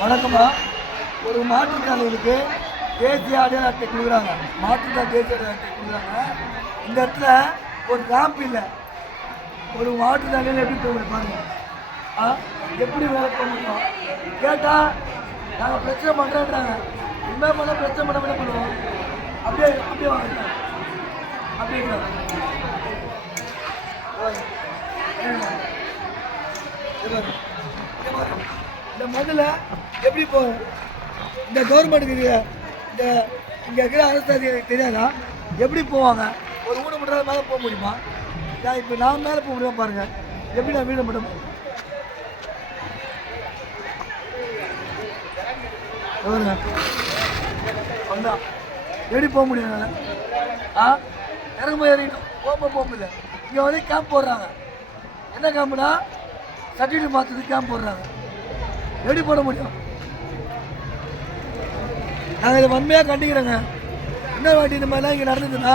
வணக்கம்மா. ஒரு மாற்றுத்திறனாளிகளுக்கு தேசிய அடையாள அட்டை கொடுக்குறாங்க. மாற்றுத்திறன் தேசிய அடையாள அட்டை கொடுக்குறாங்க. இந்த இடத்துல ஒரு ரேம்ப் இல்லை. ஒரு மாற்றுத்திறனாளிகள் எப்படி போக பாருங்கள் ஆ எப்படி வேலை போக முடியும் கேட்டால் நாங்கள் பிரச்சனை பண்ணுறேன்றாங்க இனிமேல் பண்ண பிரச்சனை பண்ண பண்ண பண்ணுவோம்? அப்படியே அப்படியே வாங்க. அப்படியே இது பாருங்க. இந்த முதல்ல எப்படி போகும் இந்த கவர்மெண்ட்டுக்கு இந்த இங்கே இருக்கிற அரசு அதிகாரிக்கு தெரியாதா? எப்படி போவாங்க? ஒரு ஊனமுற்றாத மேலே போக முடியுமா? நான் இப்போ நான் மேலே போக முடியுமா பாருங்கள் எப்படி நான் வீடு மட்டும் பாருங்க வந்தா. எப்படி போக முடியும் என்னால் ஆ? இறங்கும்போது இறங்கணும் போகும்போது போக முடியல. இங்கே வந்து கேம்ப் போடுறாங்க. என்ன கேம்ப்னா சர்டிஃபிகேட் பார்த்துட்டு கேம்ப் போடுறாங்க எப்படி போட முடியும் நாங்கள் இதை வன்மையாக கண்டிக்கிறோங்க இன்னொரு வாட்டி இந்த மாதிரிலாம் இங்கே நடந்ததுன்னா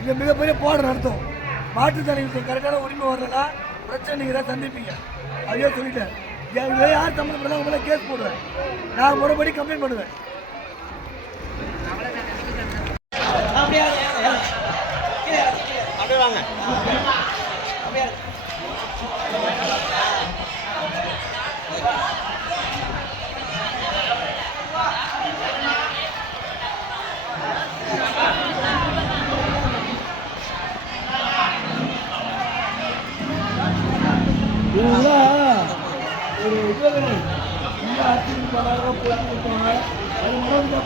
இங்கே மிகப்பெரிய போராட்டம் நடத்தும் மாற்றுத்திறனாளிகளுக்கு கரெக்டான உரிமை வரலன்னா பிரச்சனை நீங்கள் தான் சந்திப்பீங்க அதையே சொல்லிட்டேன் என் இதில் யார் தமிழ் அவங்க மேலே கேஸ் போடுவேன் நான் முறைப்படி கம்ப்ளைண்ட் பண்ணுவேன் இதெல்லாம் ஒரு இது இந்த